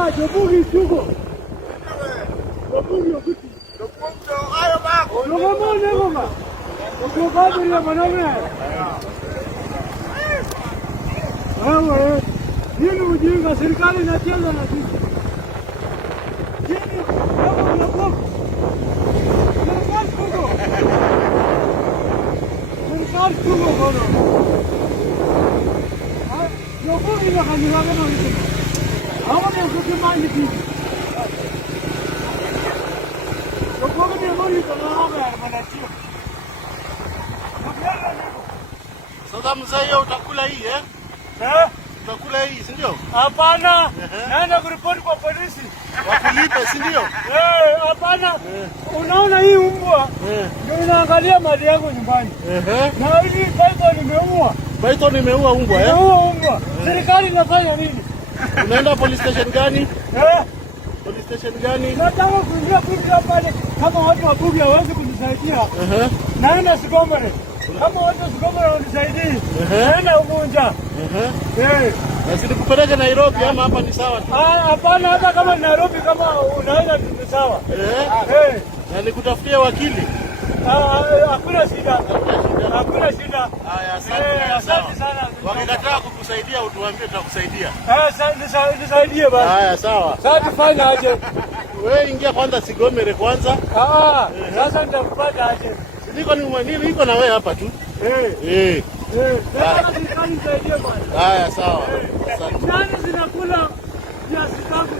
Ah, jobugi tuko. Jobugi okuti. Jobugi ayo bako. Jobugi nego ma. Jobugi ya manome. Wewe, nini ujinga? Serikali inacheza na sisi. Nini? Serikali tuko. Serikali tuko bwana. Jobugi na kanisa kama hivi. Hawa ni kukimanyi kitu. Jobugi ni mali kwa hapa manachio. Sasa mzee utakula hii Utakula hii, si ndio? Hapana. Naenda kuripoti kwa polisi. Wakulipe, si ndio? Hapana. Unaona hii mbwa? Ndio inaangalia mali yangu nyumbani. Na hii python nimeua. Python nimeua mbwa Nimeua mbwa. Serikali inafanya nini? Unaenda police station gani? Police station gani? Nataka kuingia pale kama watu wa Bugia hawezi kunisaidia. Naenda Sigomere. Kama watu wa Sigomere wanisaidii. Naenda Ugunja. Na sinikupeleke Nairobi ama hapa ni sawa tu? Hapana, hata kama Nairobi kama unaenda ni sawa. Na nikutafutie wakili? Hakuna shida. Hakuna shida. Haya, asante sana. Wakikataa kukusaidia utuambie tutakusaidia. Nisaidie basi. Haya, sawa. Sasa tufanye aje? Wewe ingia kwanza Sigomere kwanza. Sasa nitakupata aje? Niko na wewe hapa tu. Haya, sawa. Nani zinakula viazi zangu?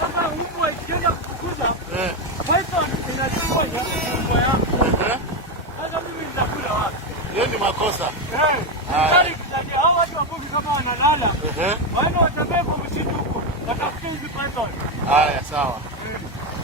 Sasa huko ikienda kukuza, python inachukua nyumba yangu. Sasa mimi nitakula wapi? Hiyo ni makosa. Serikali kusaidia hao watu wa Bugia kama wanalala. Waende watembee kwa msitu huko. Watafute hizi python. Haya, sawa.